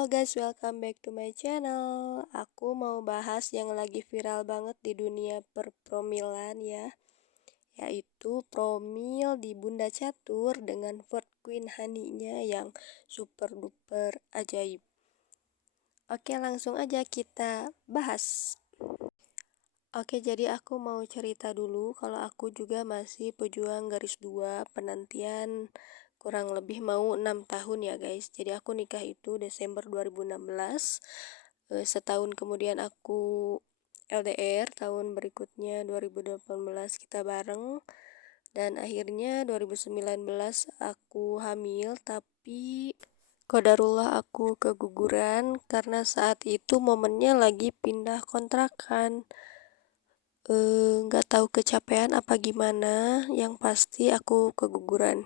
Halo guys, welcome back to my channel. Aku mau bahas yang lagi viral banget di dunia perpromilan ya, yaitu promil di Bunda Catur dengan Ford Queen Honey-nya yang super duper ajaib. Oke, langsung aja kita bahas. Oke, jadi aku mau cerita dulu kalau aku juga masih pejuang garis 2 penantian kurang lebih mau 6 tahun ya guys. Jadi aku nikah itu Desember 2016. Setahun kemudian aku LDR, tahun berikutnya 2018 kita bareng. Dan akhirnya 2019 aku hamil, tapi qadarullah aku keguguran karena saat itu momennya lagi pindah kontrakan. Nggak tahu kecapean apa gimana, yang pasti aku keguguran.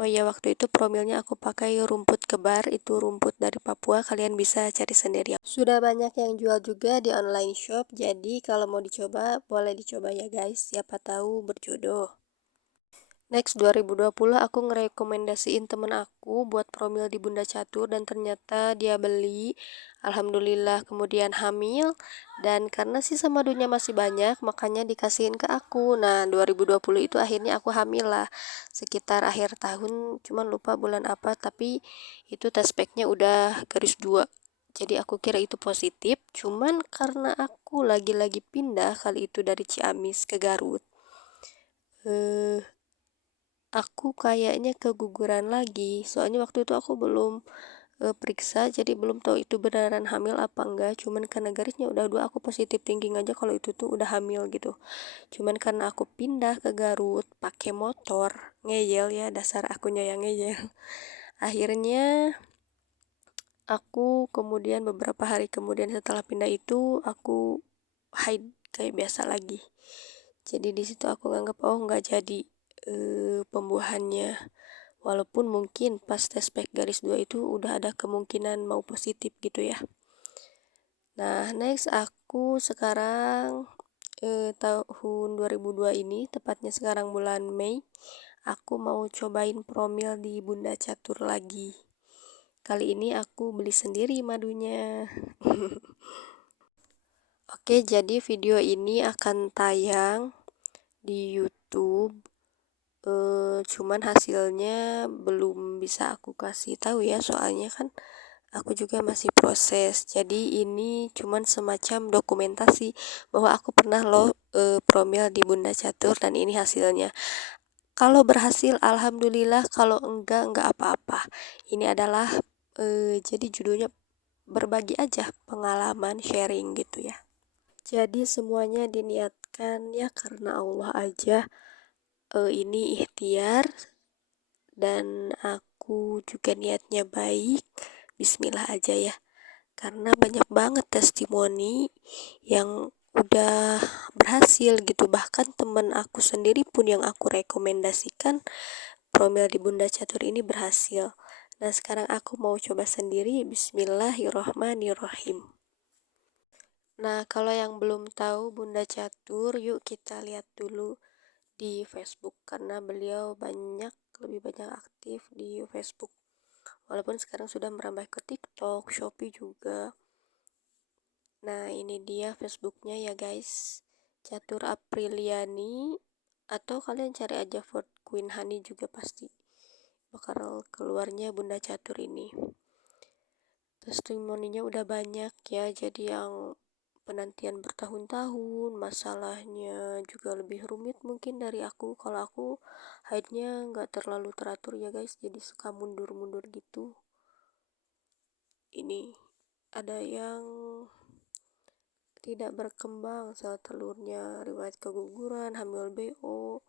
Oh iya, waktu itu promilnya aku pakai rumput kebar, itu rumput dari Papua, kalian bisa cari sendiri. Sudah banyak yang jual juga di online shop, jadi kalau mau dicoba boleh dicoba ya guys, siapa tahu berjodoh. Next 2020 aku ngerekomendasiin temen aku buat promil di Bunda Catur dan ternyata dia beli. Alhamdulillah kemudian hamil, dan karena sisa madunya masih banyak makanya dikasihin ke aku. Nah 2020 itu akhirnya aku hamil lah sekitar akhir tahun, cuman lupa bulan apa, tapi itu test packnya udah garis 2. Jadi aku kira itu positif, cuman karena aku lagi-lagi pindah kali itu dari Ciamis ke Garut, aku kayaknya keguguran lagi. Soalnya waktu itu aku belum periksa, jadi belum tahu itu beneran hamil apa enggak. Cuman karena garisnya udah 2, aku positif thinking aja kalau itu tuh udah hamil gitu. Cuman karena aku pindah ke Garut pakai motor, ngeyel ya, dasar akunya yang ngeyel. Akhirnya aku kemudian beberapa hari kemudian setelah pindah itu aku haid kayak biasa lagi. Jadi di situ aku nganggap nggak jadi pembuahannya, walaupun mungkin pas tes pack garis 2 itu udah ada kemungkinan mau positif gitu ya. Nah next aku sekarang tahun 2002 ini, tepatnya sekarang bulan Mei, aku mau cobain promil di Bunda Catur lagi. Kali ini aku beli sendiri madunya. Oke, jadi video ini akan tayang di YouTube. Cuman hasilnya belum bisa aku kasih tahu ya, soalnya kan aku juga masih proses. Jadi ini cuman semacam dokumentasi bahwa aku pernah loh promil di Bunda Catur dan ini hasilnya. Kalau berhasil alhamdulillah, kalau enggak apa-apa. Ini adalah jadi judulnya berbagi aja pengalaman, sharing gitu ya. Jadi semuanya diniatkan ya karena Allah aja. Ini ikhtiar dan aku juga niatnya baik, bismillah aja ya, karena banyak banget testimoni yang udah berhasil gitu. Bahkan temen aku sendiri pun yang aku rekomendasikan promil di Bunda Catur ini berhasil. Nah sekarang aku mau coba sendiri, bismillahirrohmanirrohim. Nah kalau yang belum tahu Bunda Catur, yuk kita lihat dulu di Facebook karena beliau lebih banyak aktif di Facebook, walaupun sekarang sudah merambah ke TikTok, Shopee juga. Nah ini dia Facebooknya ya guys, Catur Apriliani, atau kalian cari aja Ford Queen Honey juga pasti bakal keluarnya Bunda Catur ini. Testimoninya udah banyak ya, jadi yang penantian bertahun-tahun, masalahnya juga lebih rumit mungkin dari aku. Kalau aku haidnya nggak terlalu teratur ya guys, jadi suka mundur-mundur gitu. Ini ada yang tidak berkembang sel telurnya, riwayat keguguran, hamil BO,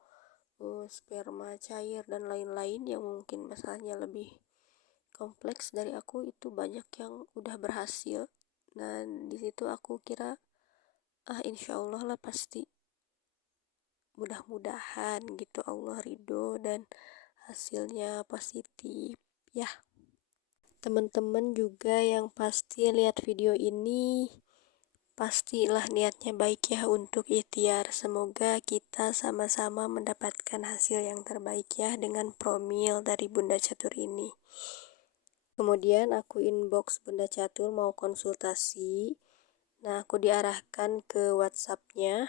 sperma cair dan lain-lain yang mungkin masalahnya lebih kompleks dari aku, itu banyak yang udah berhasil. Nah di situ aku kira insya Allah lah pasti, mudah-mudahan gitu Allah ridho dan hasilnya positif ya. Teman-teman juga yang pasti lihat video ini pastilah niatnya baik ya untuk ikhtiar. Semoga kita sama-sama mendapatkan hasil yang terbaik ya dengan promil dari Bunda Catur ini. Kemudian aku inbox Bunda Catur mau konsultasi. Nah, aku diarahkan ke WhatsApp-nya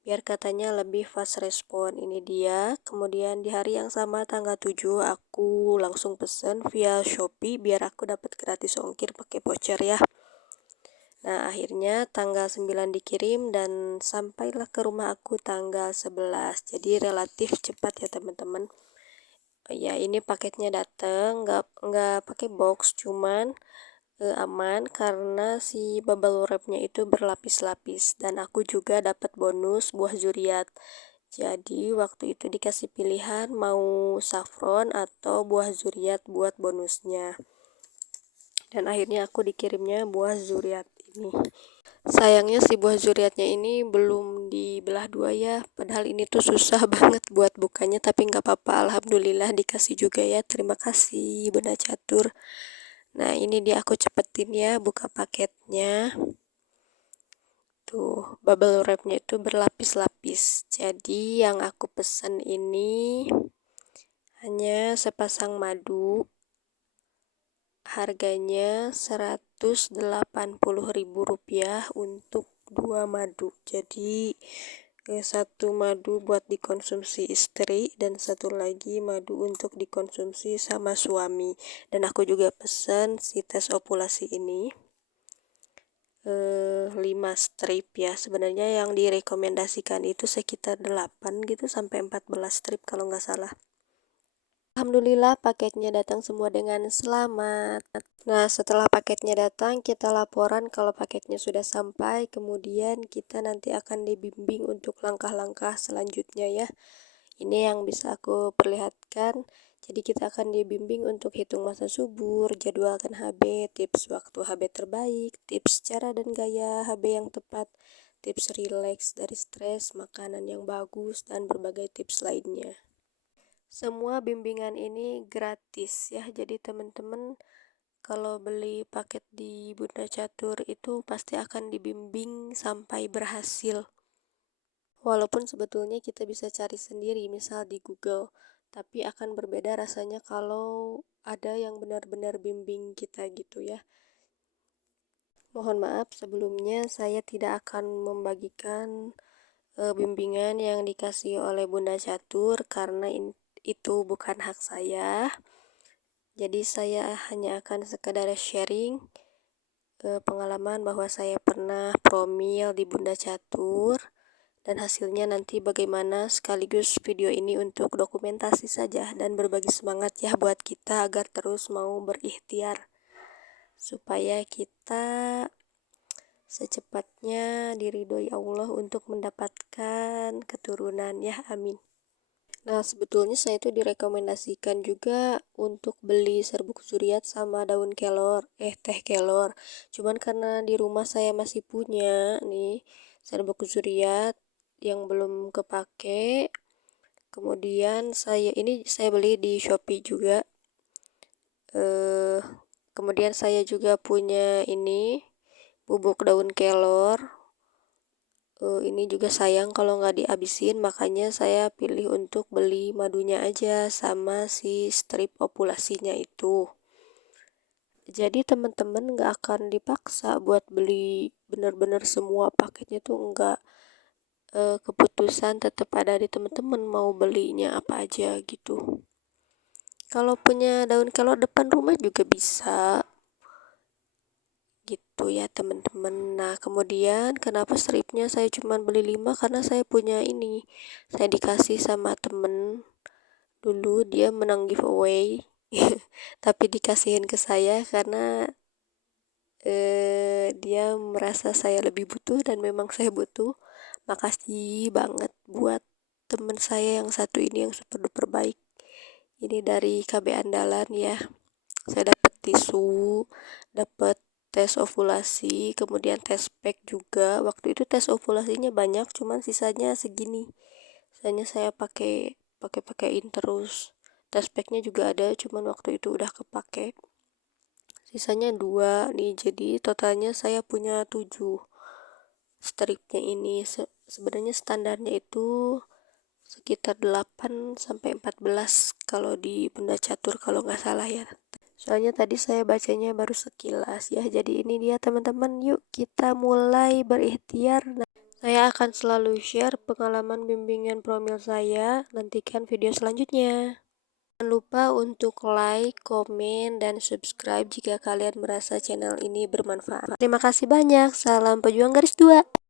biar katanya lebih fast respon. Ini dia. Kemudian di hari yang sama tanggal 7 aku langsung pesen via Shopee biar aku dapat gratis ongkir pakai voucher ya. Nah, akhirnya tanggal 9 dikirim dan sampailah ke rumah aku tanggal 11. Jadi relatif cepat ya teman-teman. Ya, ini paketnya datang nggak pakai box, cuman aman karena si bubble wrapnya itu berlapis-lapis dan aku juga dapat bonus buah zuriat. Jadi waktu itu dikasih pilihan mau saffron atau buah zuriat buat bonusnya. Dan akhirnya aku dikirimnya buah zuriat ini. Sayangnya si buah zuriatnya ini belum dibelah dua ya, padahal ini tuh susah banget buat bukanya, tapi nggak apa-apa, alhamdulillah dikasih juga ya. Terima kasih Bunda Catur. Nah, ini dia aku cepetin ya buka paketnya. Tuh, bubble wrapnya itu berlapis-lapis. Jadi yang aku pesen ini hanya sepasang madu. Harganya Rp180.000 untuk 2 madu. Jadi satu madu buat dikonsumsi istri dan satu lagi madu untuk dikonsumsi sama suami. Dan aku juga pesan si tes ovulasi ini 5 strip ya. Sebenarnya yang direkomendasikan itu sekitar 8 gitu sampai 14 strip kalau nggak salah. Alhamdulillah paketnya datang semua dengan selamat. Nah, setelah paketnya datang, kita laporan kalau paketnya sudah sampai. Kemudian kita nanti akan dibimbing untuk langkah-langkah selanjutnya ya. Ini yang bisa aku perlihatkan. Jadi kita akan dibimbing untuk hitung masa subur, jadwalkan HB, tips waktu HB terbaik, tips cara dan gaya HB yang tepat, tips rileks dari stres, makanan yang bagus, dan berbagai tips lainnya. Semua bimbingan ini gratis ya, jadi teman-teman kalau beli paket di Bunda Catur itu pasti akan dibimbing sampai berhasil. Walaupun sebetulnya kita bisa cari sendiri, misal di Google, tapi akan berbeda rasanya kalau ada yang benar-benar bimbing kita gitu ya. Mohon maaf sebelumnya saya tidak akan membagikan bimbingan yang dikasih oleh Bunda Catur karena itu bukan hak saya. Jadi saya hanya akan sekedar sharing pengalaman bahwa saya pernah promil di Bunda Catur dan hasilnya nanti bagaimana, sekaligus video ini untuk dokumentasi saja dan berbagi semangat ya buat kita agar terus mau berikhtiar supaya kita secepatnya diridhoi Allah untuk mendapatkan keturunan ya, amin. Nah, sebetulnya saya itu direkomendasikan juga untuk beli serbuk zuriat sama daun kelor, teh kelor. Cuman karena di rumah saya masih punya nih serbuk zuriat yang belum kepake. Kemudian saya beli di Shopee juga. Kemudian saya juga punya ini bubuk daun kelor. Ini juga sayang kalau nggak dihabisin, makanya saya pilih untuk beli madunya aja sama si strip ovulasinya itu. Jadi teman-teman nggak akan dipaksa buat beli bener-bener semua paketnya tuh nggak, keputusan tetap ada di teman-teman mau belinya apa aja gitu. Kalau punya daun kelor depan rumah juga bisa gitu ya teman-teman. Nah, kemudian kenapa stripnya saya cuma beli 5, karena saya punya ini, saya dikasih sama temen dulu, dia menang giveaway tapi dikasihin ke saya karena dia merasa saya lebih butuh dan memang saya butuh. Makasih banget buat temen saya yang satu ini yang super duper baik. Ini dari KB Andalan ya. Saya dapat tisu, dapat tes ovulasi, kemudian tes pack juga. Waktu itu tes ovulasinya banyak, cuman sisanya segini. Sisanya saya pakein terus. Tes packnya juga ada, cuman waktu itu udah kepake. Sisanya 2 nih, jadi totalnya saya punya 7 stripnya ini. Sebenarnya standarnya itu sekitar 8 sampai 14 kalau di Bunda Catur kalau nggak salah ya. Soalnya tadi saya bacanya baru sekilas ya. Jadi ini dia teman-teman, yuk kita mulai berikhtiar. Nah, saya akan selalu share pengalaman bimbingan promil saya. Nantikan video selanjutnya. Jangan lupa untuk like, komen, dan subscribe jika kalian merasa channel ini bermanfaat. Terima kasih banyak. Salam pejuang garis 2.